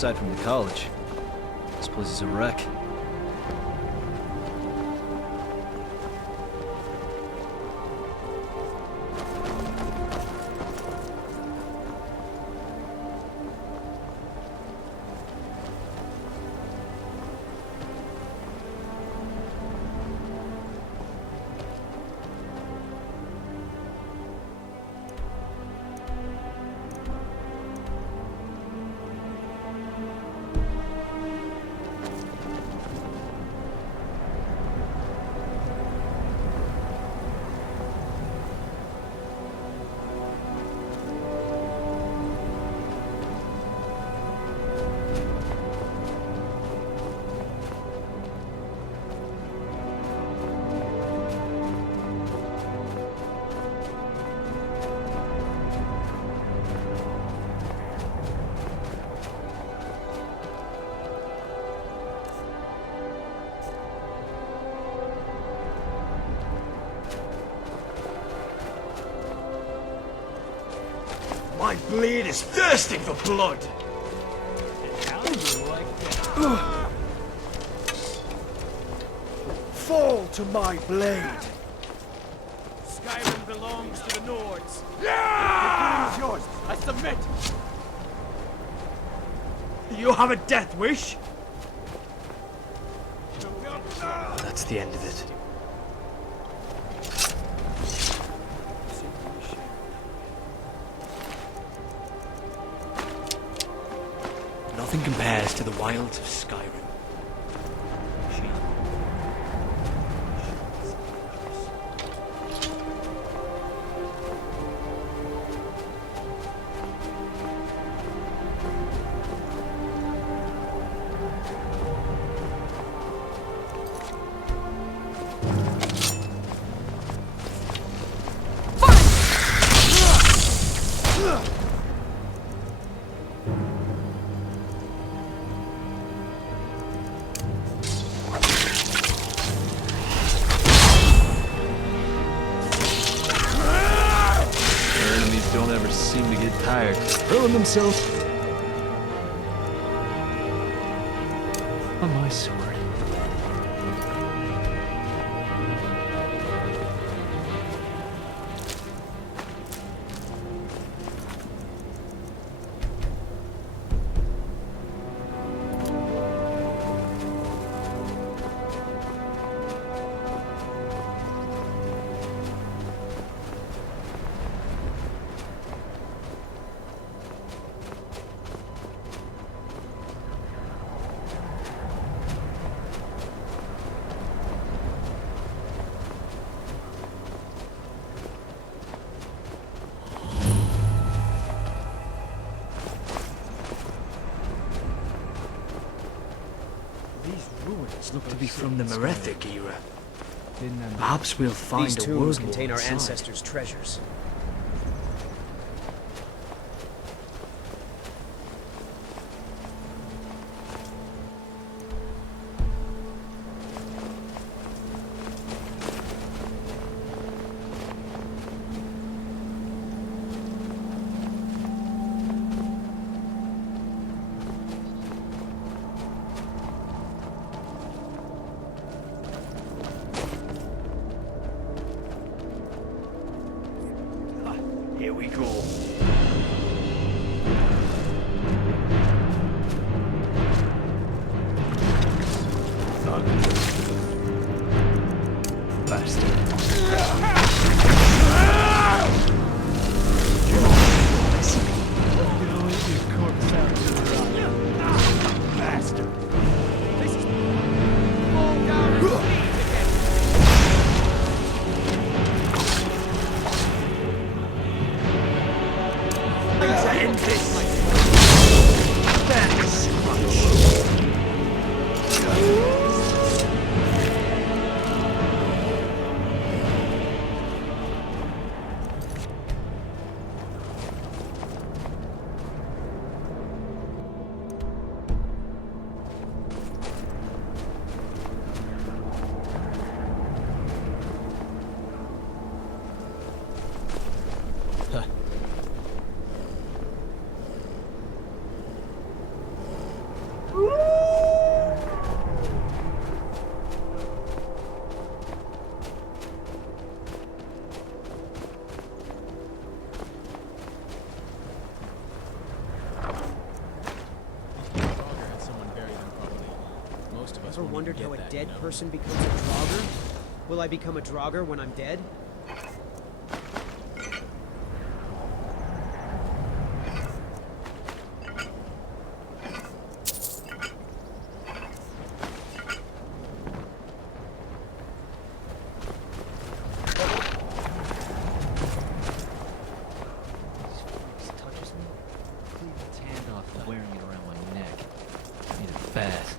aside from the college. This place is a wreck. My blade is thirsting for blood! Fall to my blade! Skyrim belongs to the Nords. Yeah! The kingdom is yours. I submit. You have a death wish? That's the end of it. Nothing compares to the wilds of Skyrim. Don't ever seem to get tired hurling themselves on my sword. Look to be from the Merethic era. Perhaps we'll find These a tombs world contain our inside. ancestors' treasures. Here we go. ever wondered how a dead person becomes a Draugr? Will I become a Draugr when I'm dead? Wearing it around my neck. Need it fast.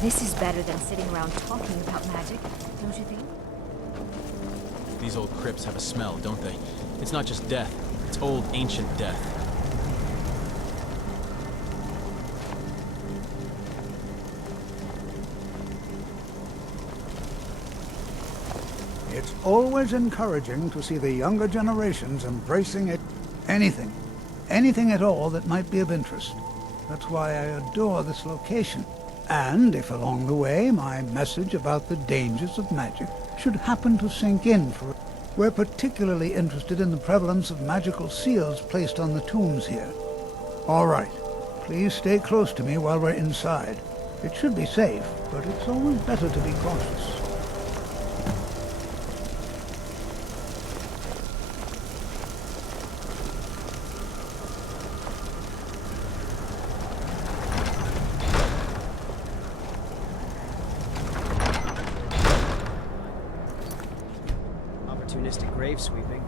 This is better than sitting around talking about magic, don't you think? These old crypts have a smell, don't they? It's not just death. It's old, ancient death. It's always encouraging to see the younger generations embracing it. Anything at all that might be of interest. That's why I adore this location. And if along the way my message about the dangers of magic should happen to sink in for... We're particularly interested in the prevalence of magical seals placed on the tombs here. All right, please stay close to me while we're inside. It should be safe, but it's always better to be cautious. Opportunistic grave sweeping.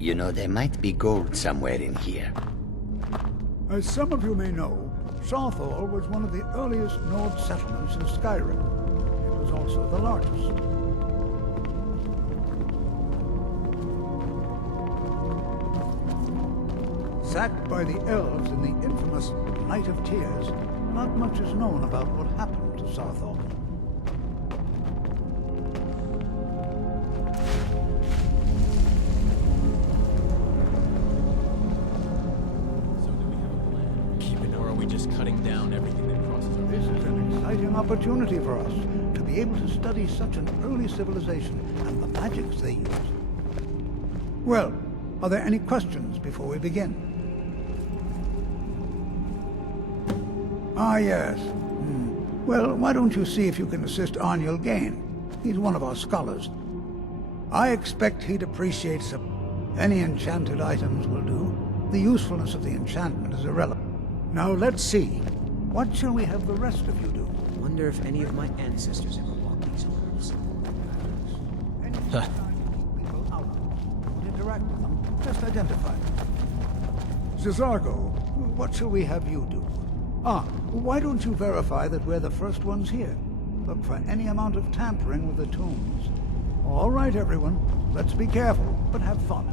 You know, there might be gold somewhere in here. As some of you may know, Sarthor was one of the earliest Nord settlements in Skyrim. It was also the largest. Sacked by the elves in the infamous Night of Tears, not much is known about what happened to Sarthor. So do we have a plan? Keep it, or are we just cutting down everything that crosses our This is an exciting opportunity for us to be able to study such an early civilization and the magics they used. Well, are there any questions before we begin? Ah, yes. Well, why don't you see if you can assist Arniel Gain? He's one of our scholars. I expect he'd appreciate any enchanted items will do. The usefulness of the enchantment is irrelevant. Now let's see. What shall we have the rest of you do? Wonder if any of my ancestors ever walked these halls. Huh. People out. Don't interact with them. Just identify them. Zizargo, what shall we have you do? Ah, why don't you verify that we're the first ones here? Look for any amount of tampering with the tombs. All right, everyone. Let's be careful, but have fun.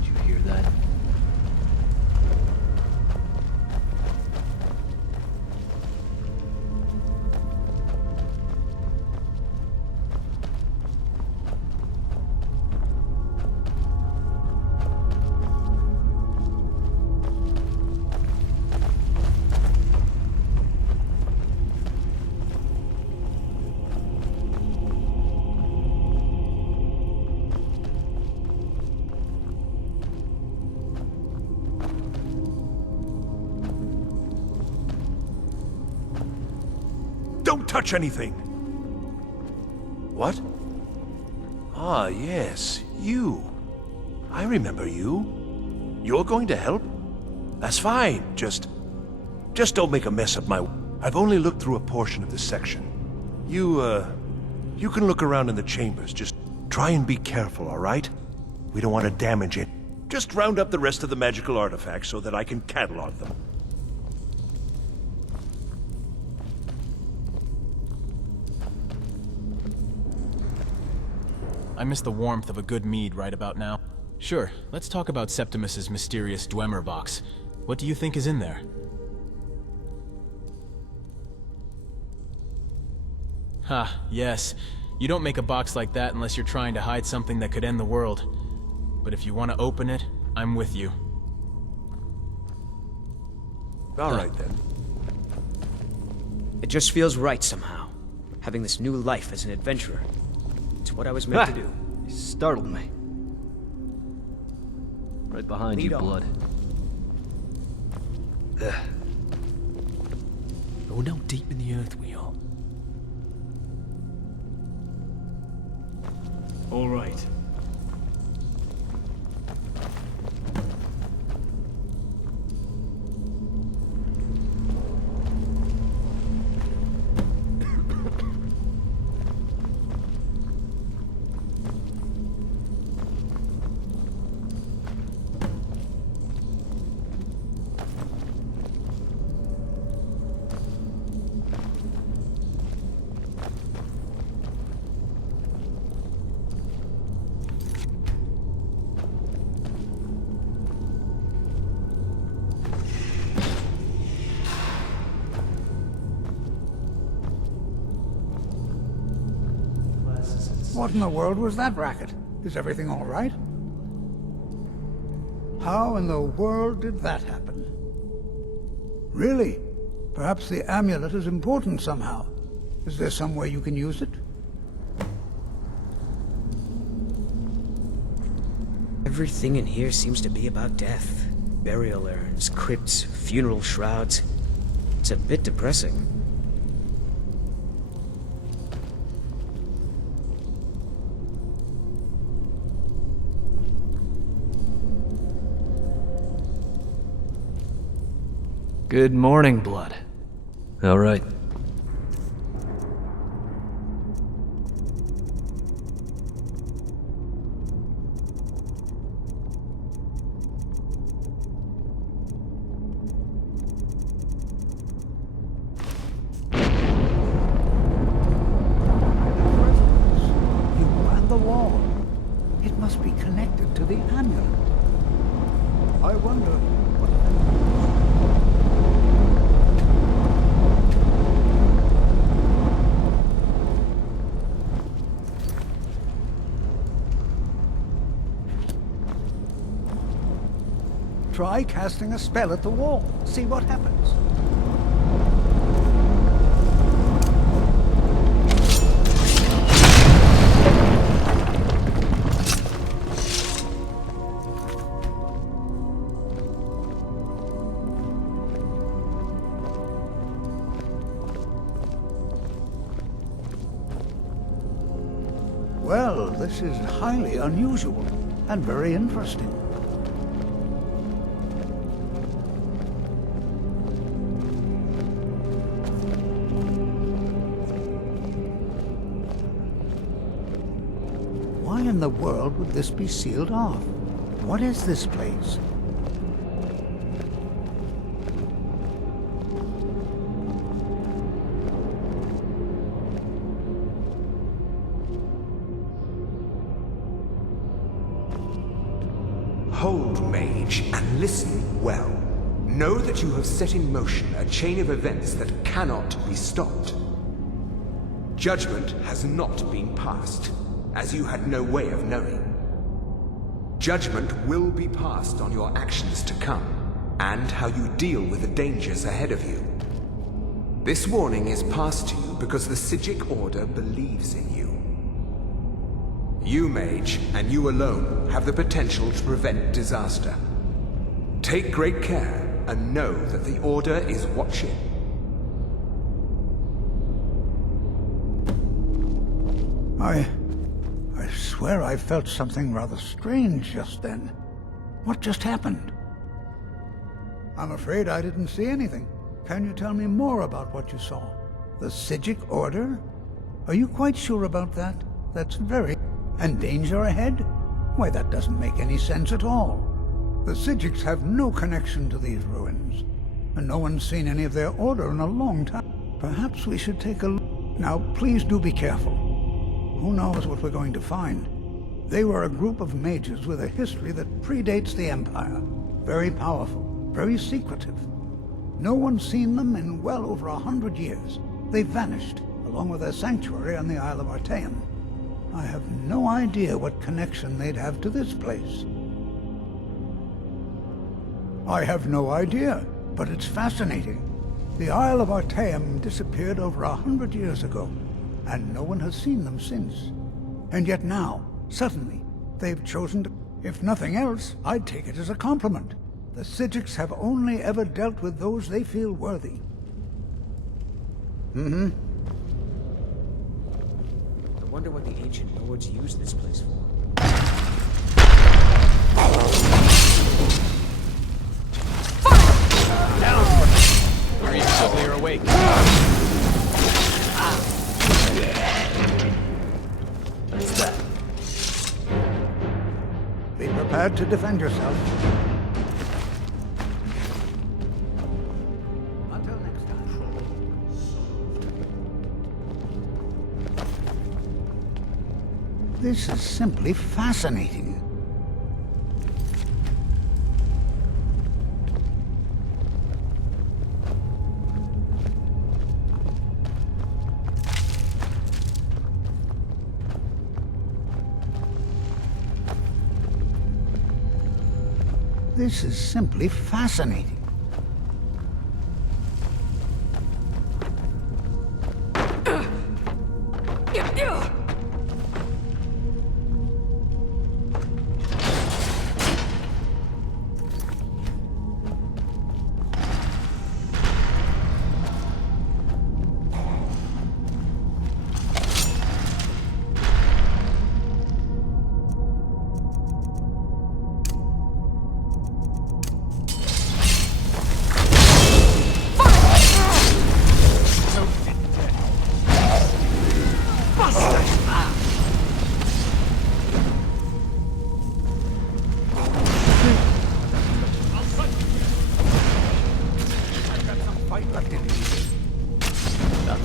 Did you hear that? Don't touch anything! What? Ah, yes, you. I remember you. You're going to help? That's fine. Just don't make a mess of my... I've only looked through a portion of this section. You can look around in the chambers. Just try and be careful, all right? We don't want to damage it. Just round up the rest of the magical artifacts so that I can catalog them. I miss the warmth of a good mead right about now. Sure, let's talk about Septimus's mysterious Dwemer box. What do you think is in there? Ha, yes. You don't make a box like that unless you're trying to hide something that could end the world. But if you want to open it, I'm with you. All right, then. It just feels right somehow, having this new life as an adventurer. It's what I was meant to do. You startled me. Right behind Lead you, on. Blood. Oh, how deep in the earth we are. All right. What in the world was that racket? Is everything all right? How in the world did that happen? Really? Perhaps the amulet is important somehow. Is there some way you can use it? Everything in here seems to be about death. Burial urns, crypts, funeral shrouds. It's a bit depressing. Good morning, Blood. All right. You ran the wall. It must be connected to the amulet. I wonder what... Try casting a spell at the wall. See what happens. Well, this is highly unusual and very interesting. Why in the world would this be sealed off? What is this place? Hold, mage, and listen well. Know that you have set in motion a chain of events that cannot be stopped. Judgment has not been passed, as you had no way of knowing. Judgment will be passed on your actions to come, and how you deal with the dangers ahead of you. This warning is passed to you because the Psijic Order believes in you. You, mage, and you alone, have the potential to prevent disaster. Take great care, and know that the Order is watching. I swear I felt something rather strange just then. What just happened? I'm afraid I didn't see anything. Can you tell me more about what you saw? The Psijic Order? Are you quite sure about that? That's very... And danger ahead? Why, that doesn't make any sense at all. The Psijics have no connection to these ruins, and no one's seen any of their order in a long time. Perhaps we should take a look. Now, please do be careful. Who knows what we're going to find? They were a group of mages with a history that predates the Empire. Very powerful, very secretive. No one's seen them in well over 100 years. They vanished, along with their sanctuary on the Isle of Artaeum. I have no idea what connection they'd have to this place. I have no idea, but it's fascinating. The Isle of Artaeum disappeared over 100 years ago, and no one has seen them since. And yet now, suddenly, they've chosen to... If nothing else, I'd take it as a compliment. The Psijics have only ever dealt with those they feel worthy. I wonder what the ancient lords used this place for. Are you still you're awake? Be prepared to defend yourself. Until next time. This is simply fascinating. This is simply fascinating.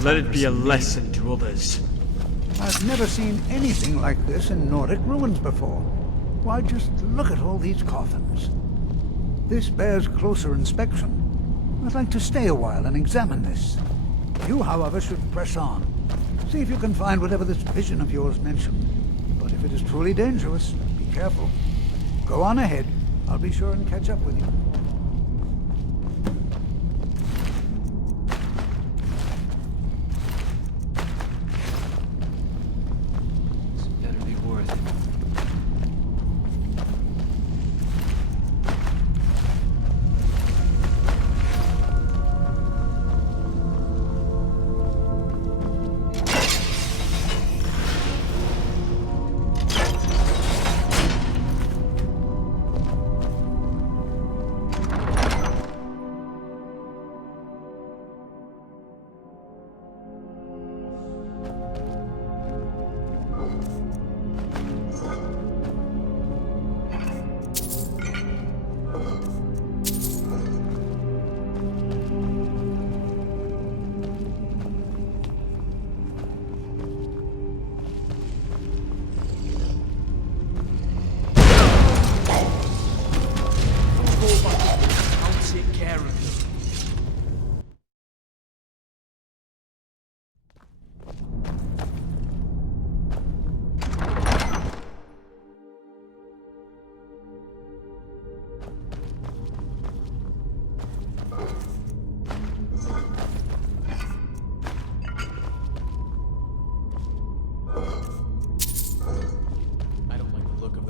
Let it be a lesson to others. I've never seen anything like this in Nordic ruins before. Why, just look at all these coffins. This bears closer inspection. I'd like to stay a while and examine this. You, however, should press on. See if you can find whatever this vision of yours mentioned. But if it is truly dangerous, be careful. Go on ahead. I'll be sure and catch up with you. Better be worth it.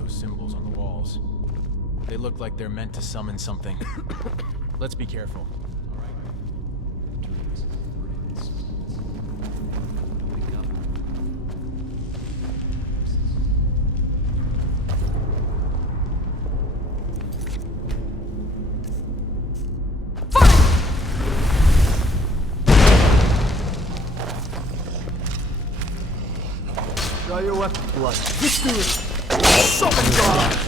Symbols on the walls. They look like they're meant to summon something. Let's be careful. weapon blood. Let's do it. Summon God!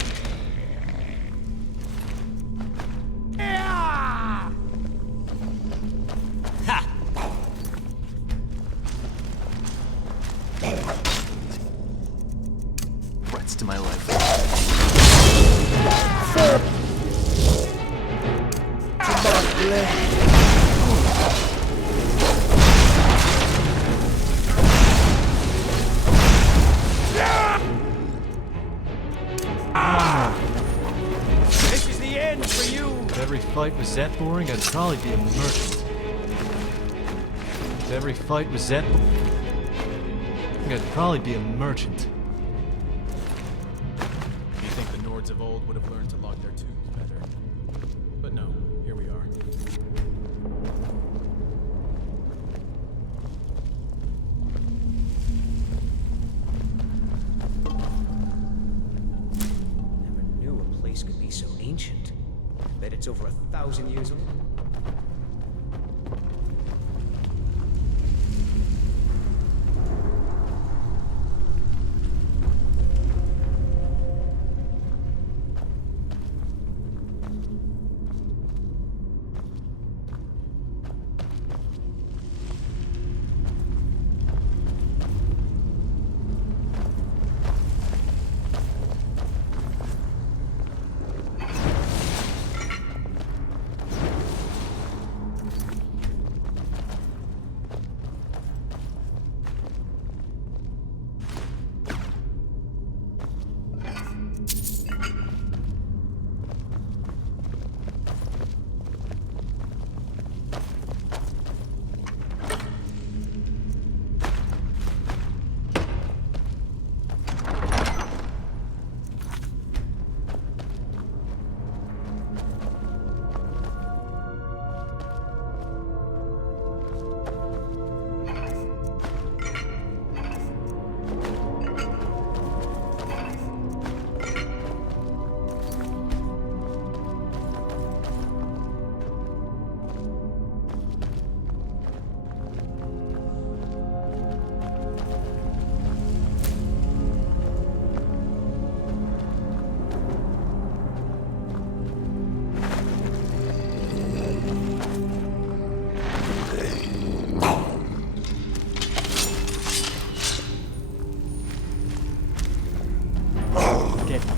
Threats to my life. This is the end for you! If every fight was that boring, I'd probably be a merchant. If every fight was that I'd probably be a merchant. You think the Nords of old would have learned to lock their tombs better? But no, here we are. Never knew a place could be so ancient. Bet it's over 1,000 years old.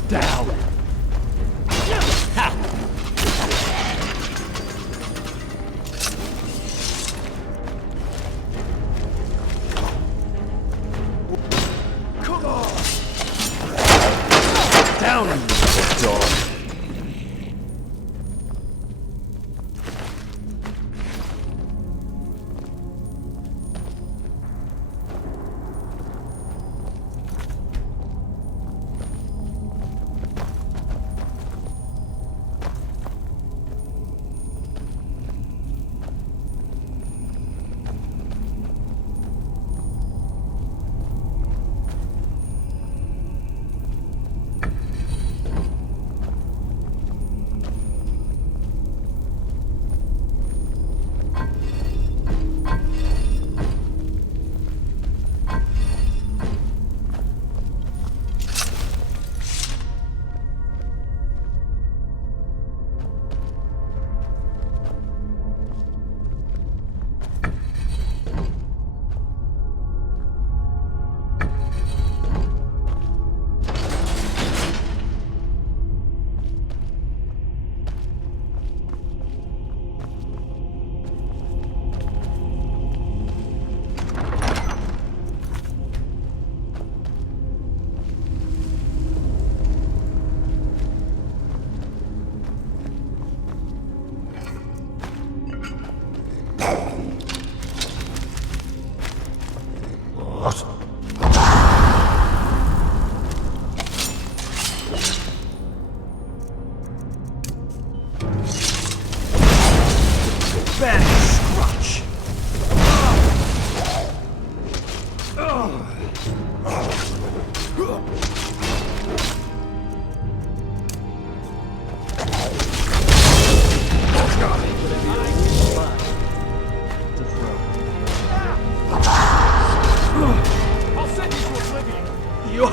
Down! Come on! Down, you little dog!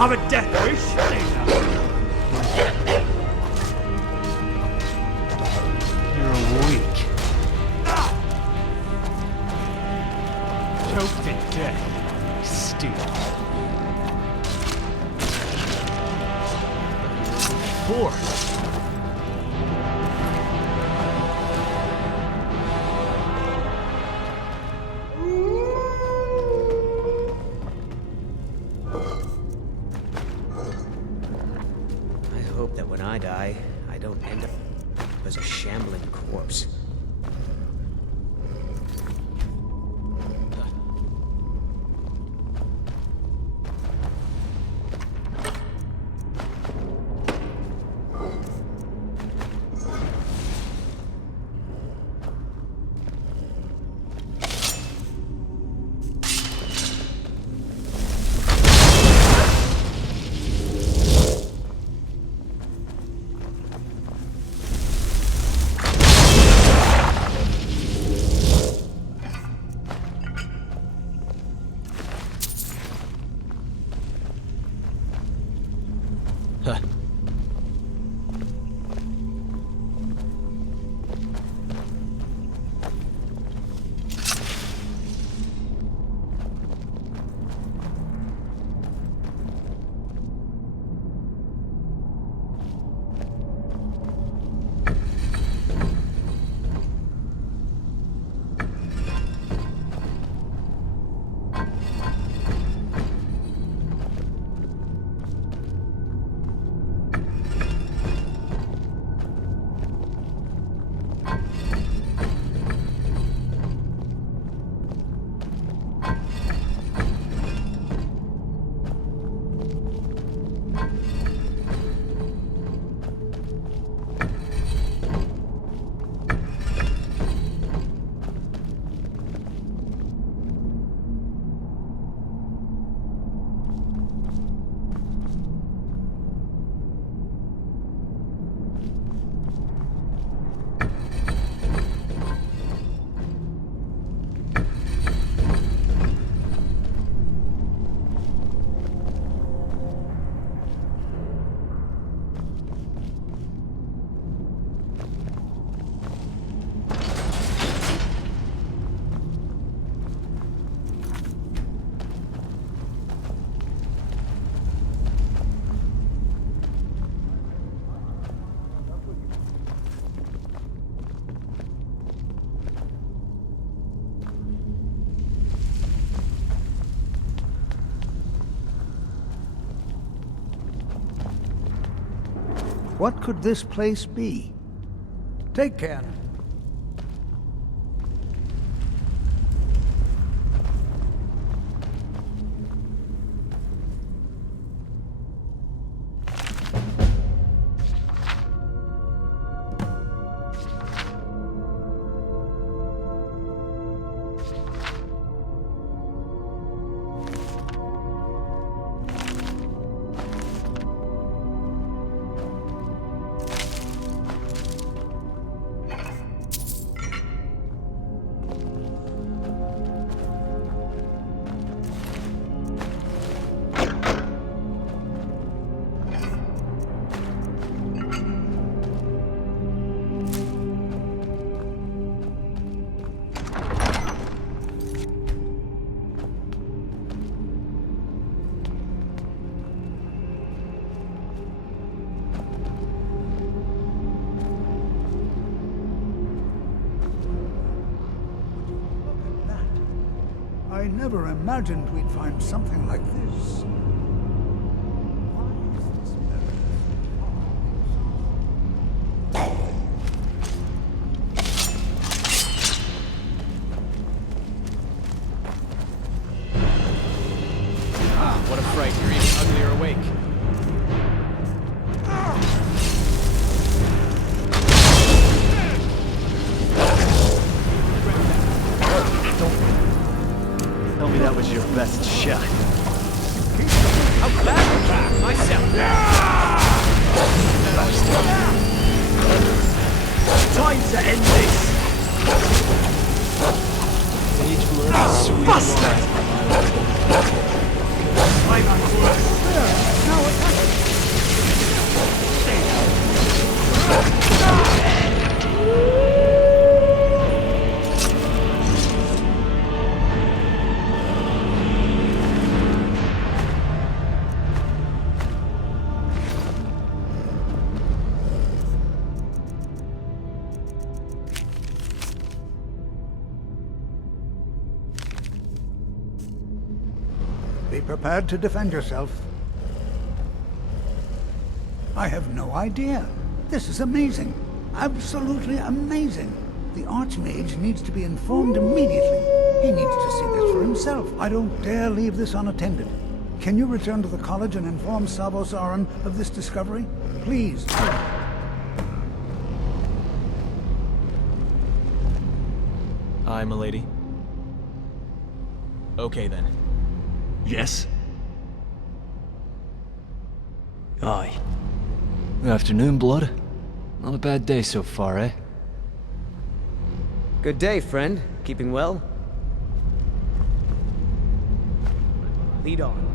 have a death wish? You're weak. Choked to death. Stupid. Four. I hope that when I die, I don't end up as a shambling corpse. Huh. What could this place be? Take care now. I never imagined we'd find something like this. Why is this What a fright. You're even uglier awake. Tell me that was your best shot. How bad myself. Time to end this! Sage learning sweet Buster! wine. I'm close. Be prepared to defend yourself. I have no idea. This is amazing. Absolutely amazing. The Archmage needs to be informed immediately. He needs to see this for himself. I don't dare leave this unattended. Can you return to the college and inform Sabo Saran of this discovery? Please. Aye, milady. Okay, then. Yes? Aye. Good afternoon, Blood. Not a bad day so far, eh? Good day, friend. Keeping well? Lead on.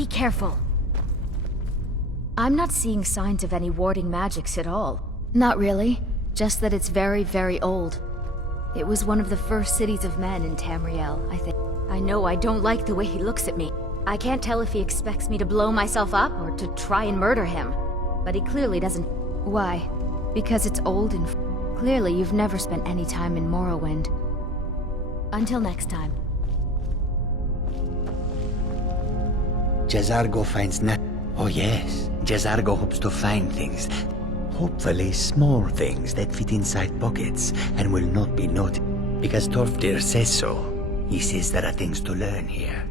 Be careful. I'm not seeing signs of any warding magics at all. Not really. Just that it's very, very old. It was one of the first cities of men in Tamriel, I think. I know I don't like the way he looks at me. I can't tell if he expects me to blow myself up or to try and murder him. But he clearly doesn't. Why? Because it's old and... Clearly you've never spent any time in Morrowind. Until next time. Jazargo finds not. Oh yes, Jazargo hopes to find things. Hopefully small things that fit inside pockets and will not be noticed. Because Torfdir says so. He says there are things to learn here.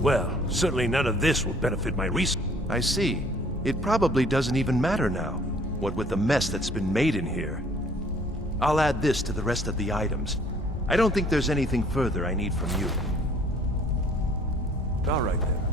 Well, certainly none of this will benefit my research. I see. It probably doesn't even matter now, what with the mess that's been made in here. I'll add this to the rest of the items. I don't think there's anything further I need from you. All right then.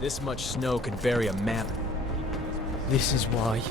This much snow could bury a map. This is why.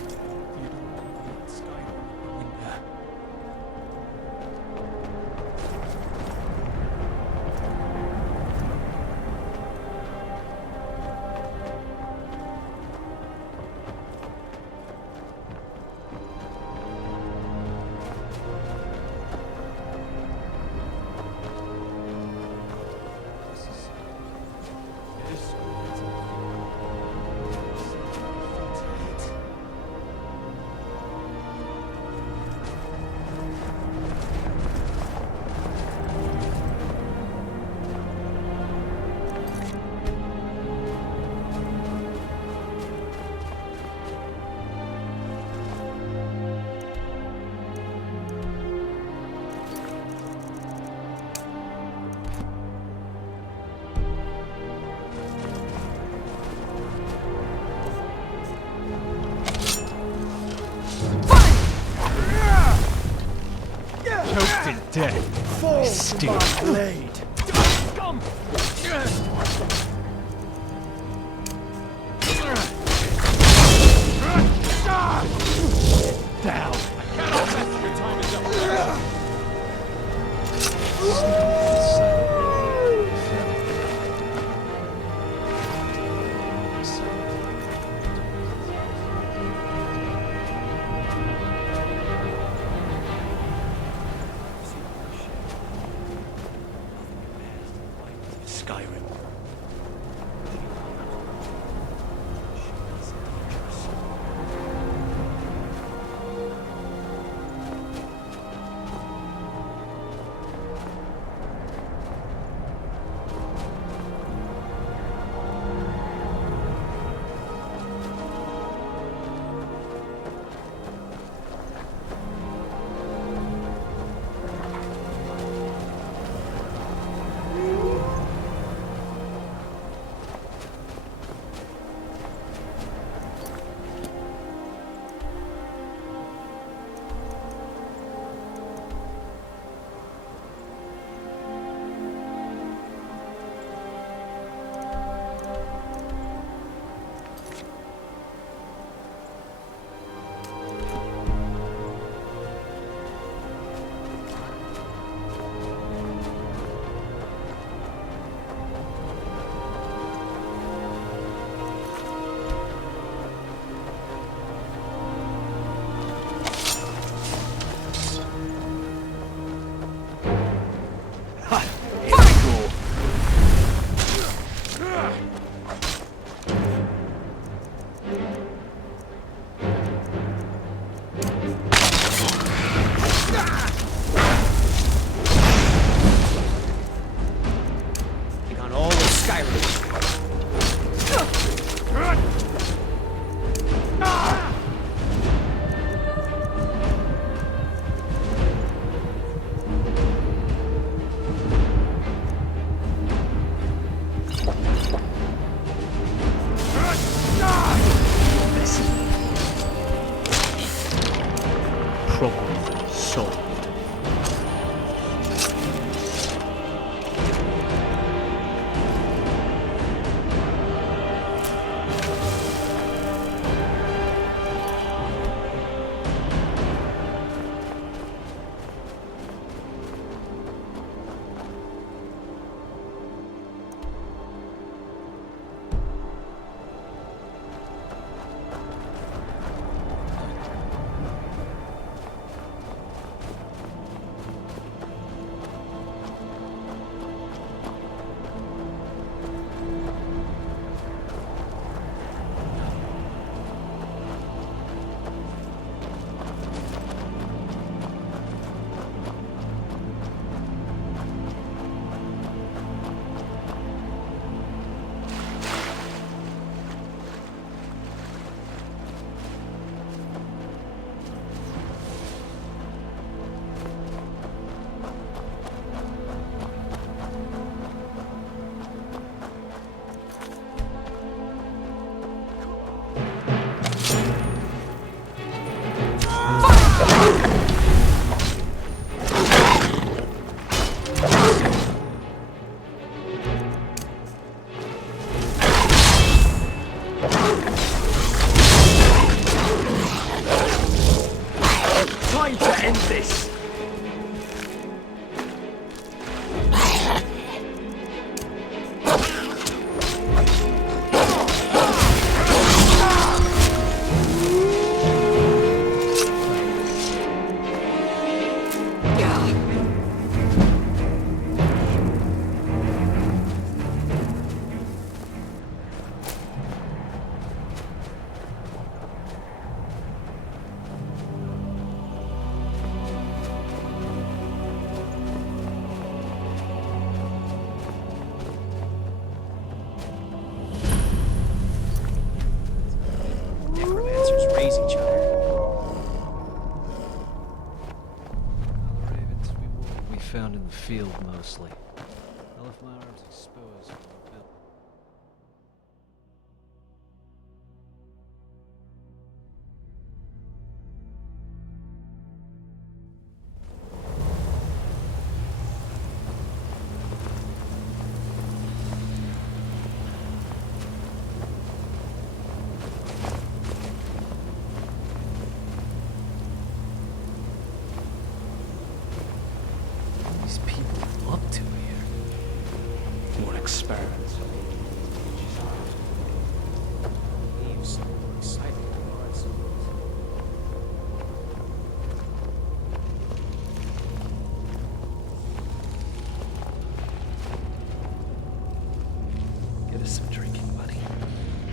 Choked to death. Stupid blade. Down. Your time is up. please each other. The ravens we found in the field mostly. I left my arms exposed for a bit. These people up to here. More experiments. Leaves more exciting than ours. Get us some drinking, buddy.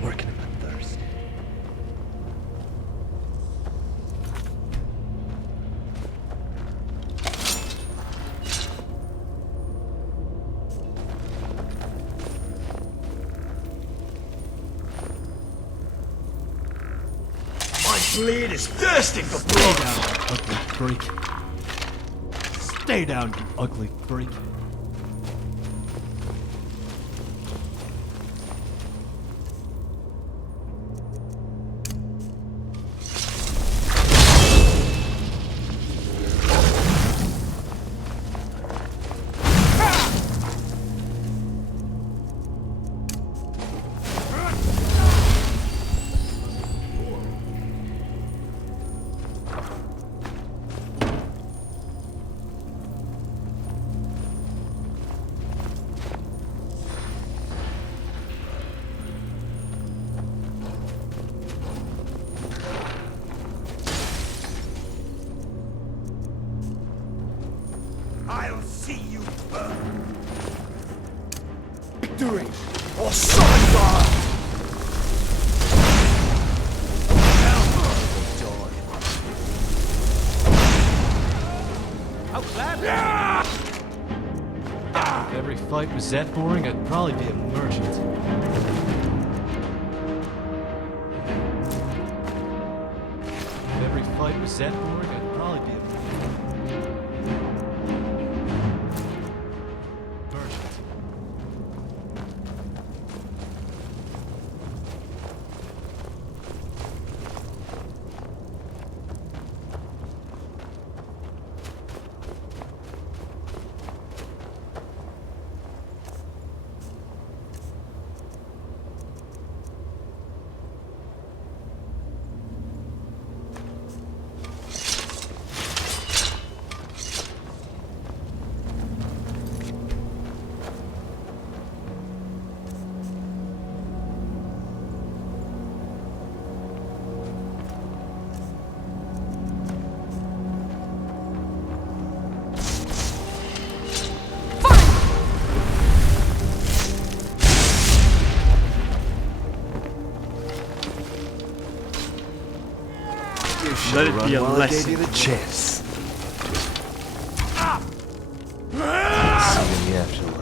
Working up a thirst. My blade is thirsting for blood! Ugly freak. Stay down, you ugly freak. I'll see you burn! Victory or surrender! How glad If every fight was that boring, I'd probably be a merchant. If every fight was that boring, I'd probably be a merchant. Let it be a lesson. I gave you the chance. See you in the afterlife.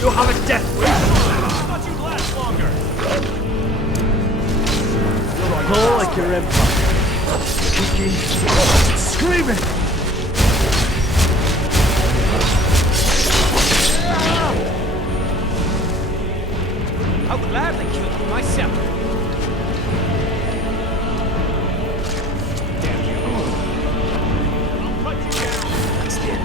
You have a death wish! Pull like your empire. Kicking, screaming. I'll gladly kill you myself. Damn you. I'll put you down. That's the end.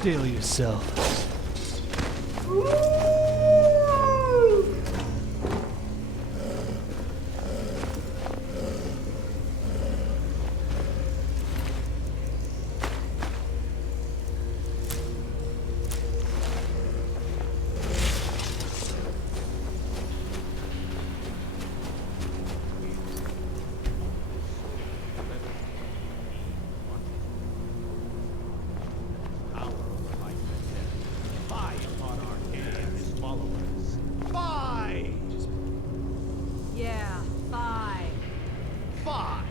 Steel yourself. Yeah, bye. Fine.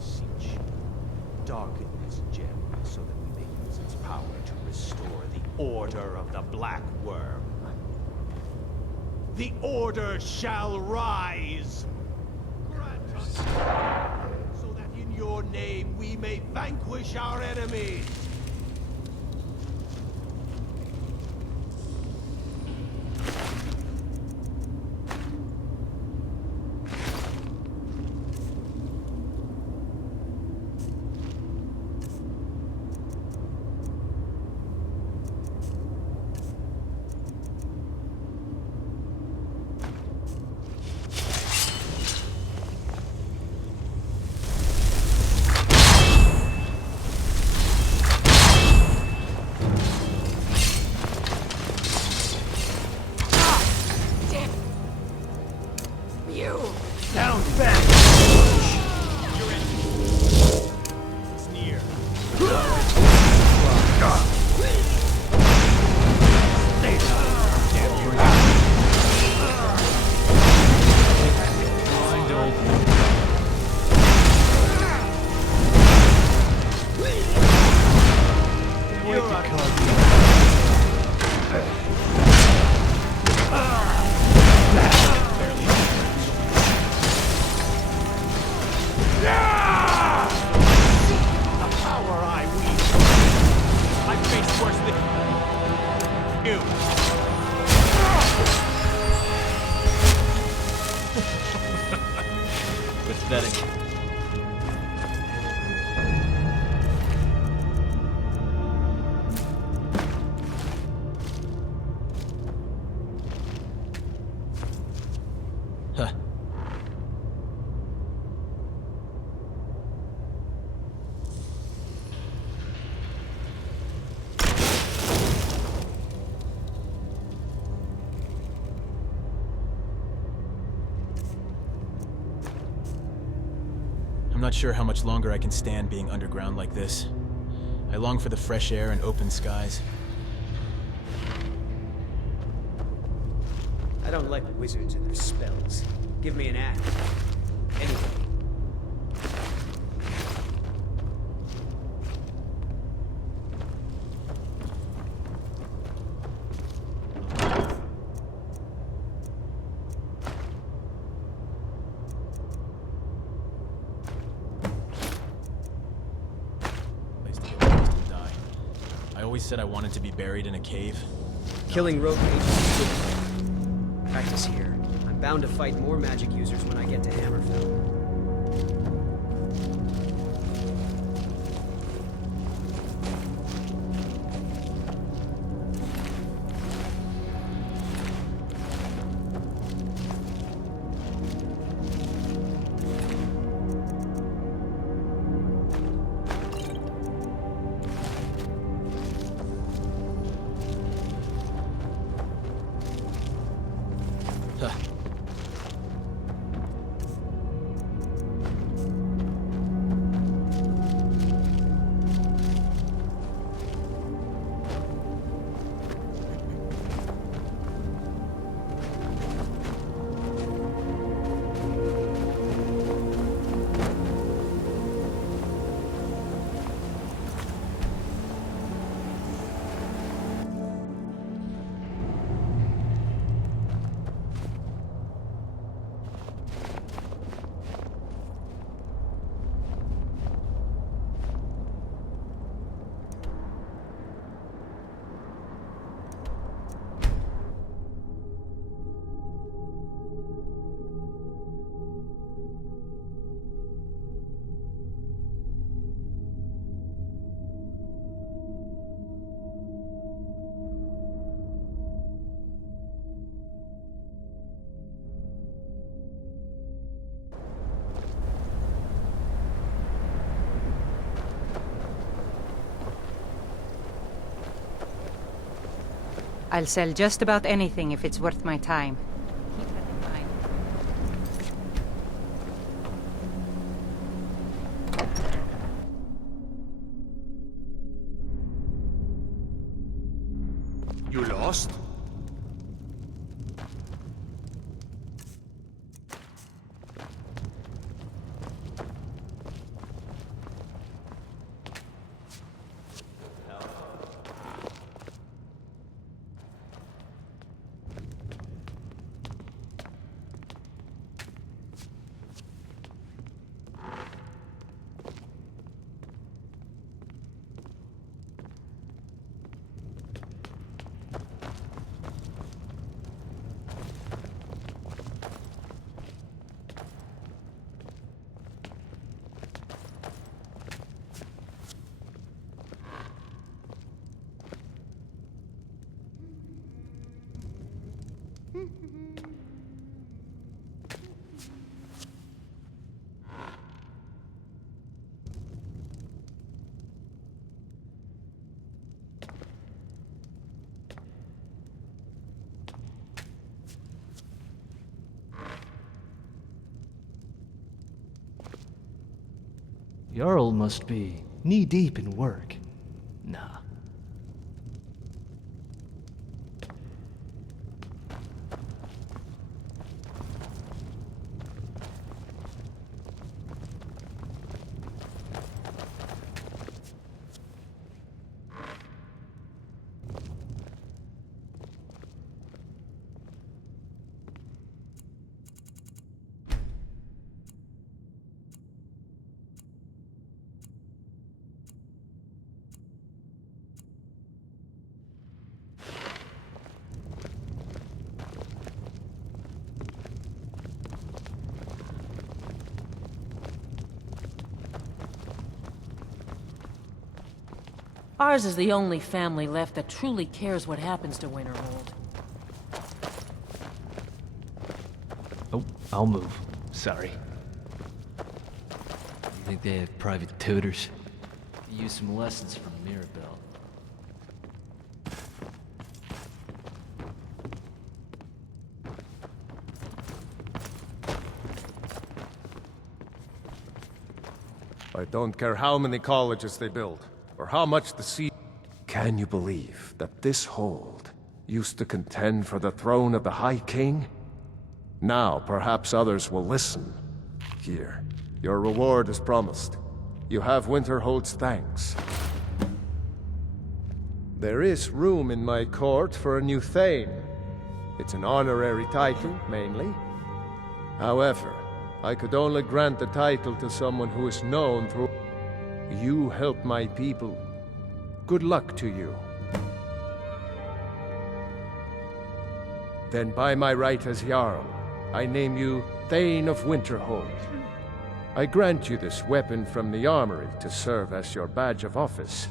Siege. Darken this gem so that we may use its power to restore the Order of the Black Worm. The Order shall rise! Grant us so that in your name we may vanquish our enemies! Down back! You're in. It's near. Stay down, damn you. Find old. You're a worse than you. Pathetic. Huh. I'm not sure how much longer I can stand being underground like this. I long for the fresh air and open skies. I don't like wizards and their spells. Give me an axe. Anything. I always said I wanted to be buried in a cave. Killing rogue mages is good. Practice here. I'm bound to fight more magic users when I get to Hammerfell. I'll sell just about anything if it's worth my time. Keep that in mind. You lost? Jarl must be knee-deep in work. Nah. Ours is the only family left that truly cares what happens to Winterhold. Oh, I'll move. Sorry. You think they have private tutors? Use some lessons from Mirabelle. I don't care how many colleges they build, or how much the sea... Can you believe that this hold used to contend for the throne of the High King? Now, perhaps others will listen. Here, your reward is promised. You have Winterhold's thanks. There is room in my court for a new Thane. It's an honorary title, mainly. However, I could only grant the title to someone who is known through... You help my people. Good luck to you. Then by my right as Jarl, I name you Thane of Winterhold. I grant you this weapon from the armory to serve as your badge of office.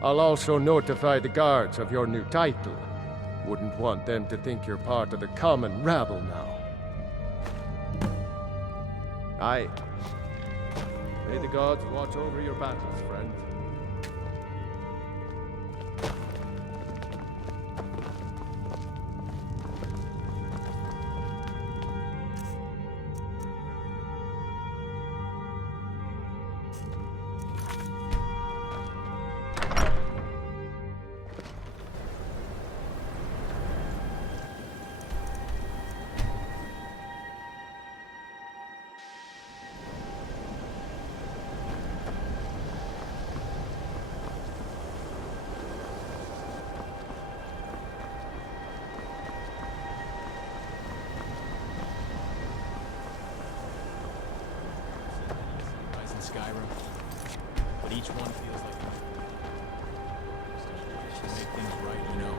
I'll also notify the guards of your new title. Wouldn't want them to think you're part of the common rabble now. Aye. May the gods watch over your battles, friend. Skyrim, but each one feels like should make things right, you know.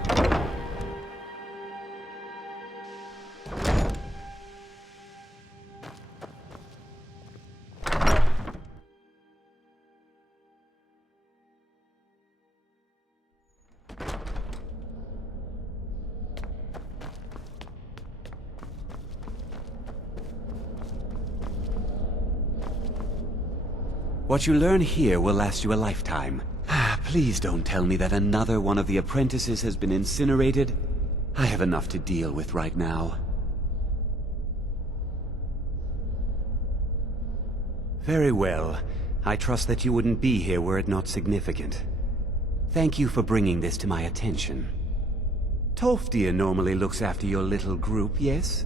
What you learn here will last you a lifetime. Please don't tell me that another one of the apprentices has been incinerated. I have enough to deal with right now. Very well. I trust that you wouldn't be here were it not significant. Thank you for bringing this to my attention. Tolfdir normally looks after your little group, yes?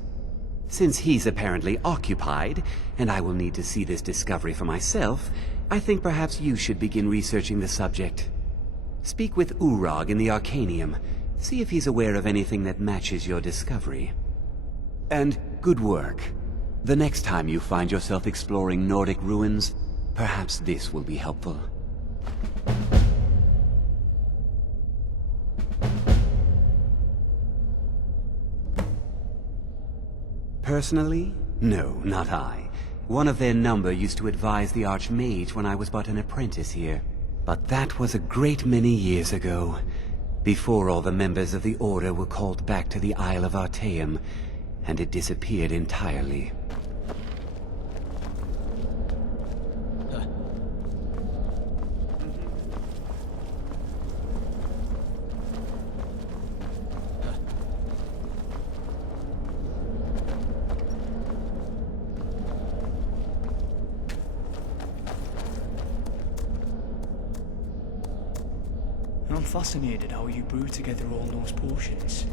Since he's apparently occupied, and I will need to see this discovery for myself, I think perhaps you should begin researching the subject. Speak with Urag in the Arcanium. See if he's aware of anything that matches your discovery. And good work. The next time you find yourself exploring Nordic ruins, perhaps this will be helpful. Personally? No, not I. One of their number used to advise the Archmage when I was but an apprentice here. But that was a great many years ago, before all the members of the Order were called back to the Isle of Artaeum, and it disappeared entirely. I'm fascinated how you brew together all those potions.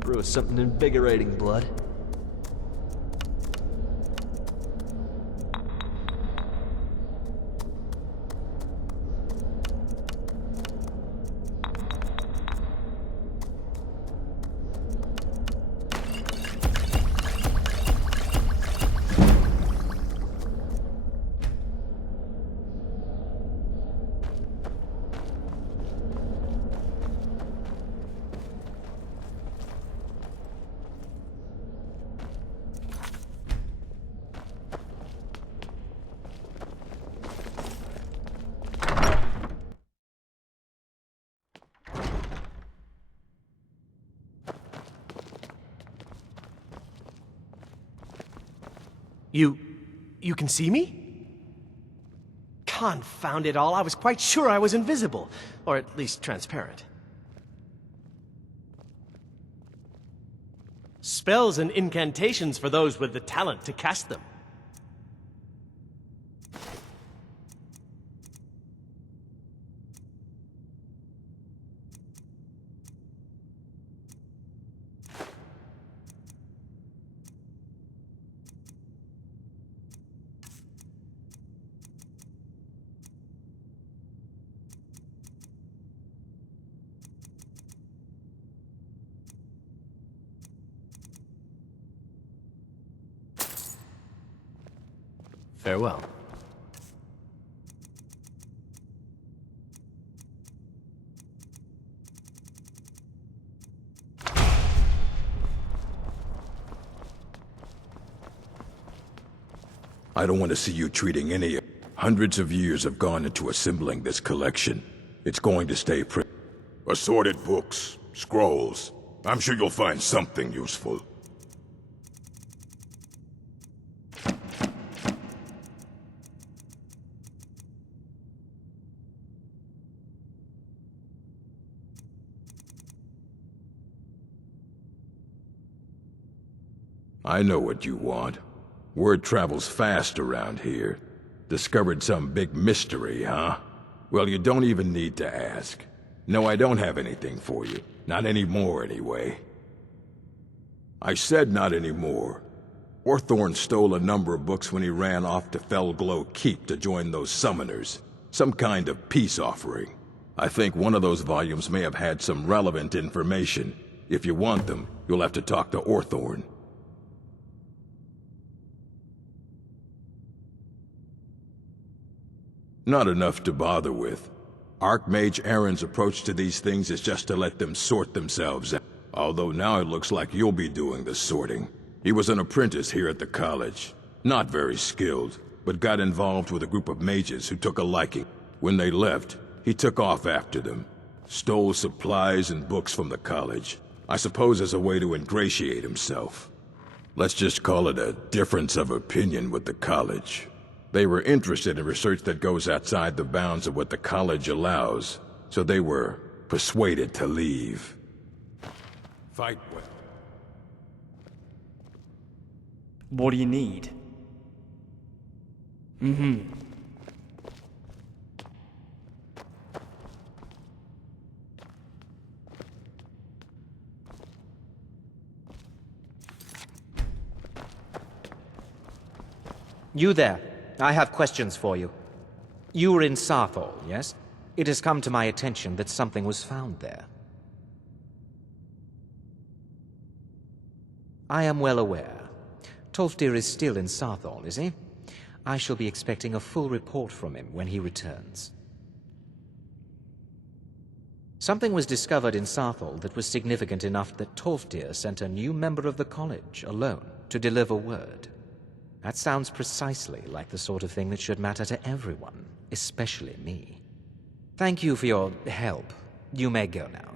Brew something invigorating, blood. You can see me? Confound it all, I was quite sure I was invisible. Or at least transparent. Spells and incantations for those with the talent to cast them. Farewell. I don't want to see you treating any... Hundreds of years have gone into assembling this collection. It's going to stay assorted books, scrolls. I'm sure you'll find something useful. I know what you want. Word travels fast around here. Discovered some big mystery, huh? Well, you don't even need to ask. No, I don't have anything for you. Not anymore, anyway. I said not anymore. Orthorn stole a number of books when he ran off to Felglow Keep to join those summoners. Some kind of peace offering. I think one of those volumes may have had some relevant information. If you want them, You'll have to talk to Orthorn. Not enough to bother with. Archmage Aaron's approach to these things is just to let them sort themselves out. Although now it looks like you'll be doing the sorting. He was an apprentice here at the college. Not very skilled, but got involved with a group of mages who took a liking. When they left, he took off after them. Stole supplies and books from the college. I suppose as a way to ingratiate himself. Let's just call it a difference of opinion with the college. They were interested in research that goes outside the bounds of what the college allows, so they were persuaded to leave. Fight well. What do you need? You there. I have questions for you. You were in Sarthal, yes? It has come to my attention that something was found there. I am well aware. Tolfdir is still in Sarthal, is he? I shall be expecting a full report from him when he returns. Something was discovered in Sarthal that was significant enough that Tolfdir sent a new member of the college alone to deliver word. That sounds precisely like the sort of thing that should matter to everyone, especially me. Thank you for your help. You may go now.